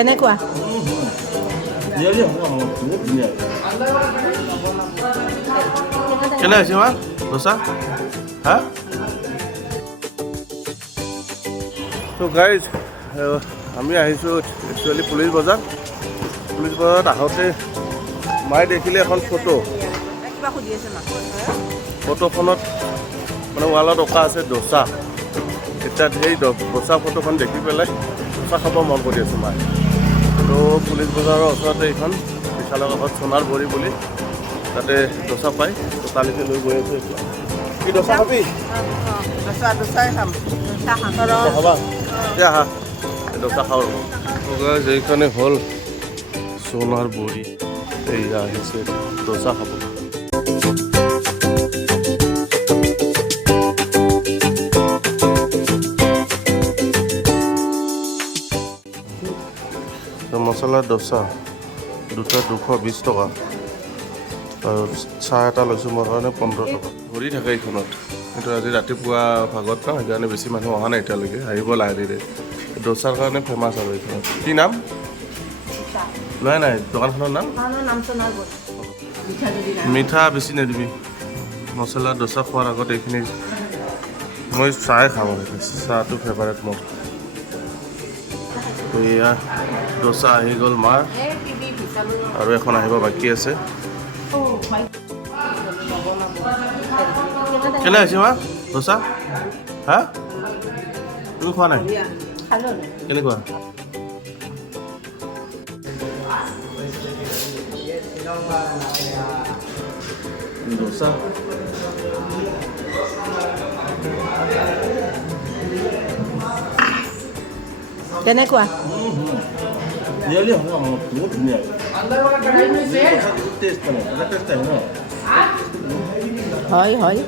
কেনেকুৱা? কেনে হৈছে মা দোচা? হা? তো গাইজ আমি আহিছোঁ একচুৱেলি পুলিচ বজাৰত আহোঁতে মায়ে দেখিলে এখন ফটো। ফটোখনত মানে ৱালত অঁকা আছে দোচা। এতিয়া সেই দোচা ফটোখন দেখি পেলাই দোচা খাব মন কৰি আছোঁ মায়ে। তো পুলিচ বজাৰৰ ওচৰতে এইখন বিশালৰ কাষত সোণাৰ বৰি বুলি তাতে দোচা পায়। তো তালৈকে লৈ গৈ আছোঁ এতিয়া। কি দোচা খাবি? দোচাই খাম। খাবা এতিয়া আহা দোচা খাওঁ। এইখনে হ'ল সোণাৰ বৰি। এয়া আহিছে দোচা খাব। মছলা দোচা দুটা 220 টকা আৰু চাহ এটা লৈছোঁ মোৰ কাৰণে 15 টকা। ভৰি থাকে এইখনত, কিন্তু আজি ৰাতিপুৱা ভাগত ন সেইকাৰণে বেছি মানুহ অহা নাই এতিয়ালৈকে, আহিব লাহে ধীৰে। দোচাৰ কাৰণে ফেমাছ আৰু এইখনত। কি নাম? নাই দোকানখনৰ নাম মিঠা বেছি নিদিবি। মছলা দোচা খোৱাৰ আগত এইখিনি মই চাহে খাওঁ, চাহটো ফেভাৰেট মোৰ। এয়া দোচা আহি গ'ল মাৰ, আৰু এখন আহিব বাকী আছে। কেনে হৈছে মা দোচা? হা তুমি খোৱা নাই? কেনেকুৱা? দোচা কেনেকুৱা? বহুত ধুনীয়া। হয়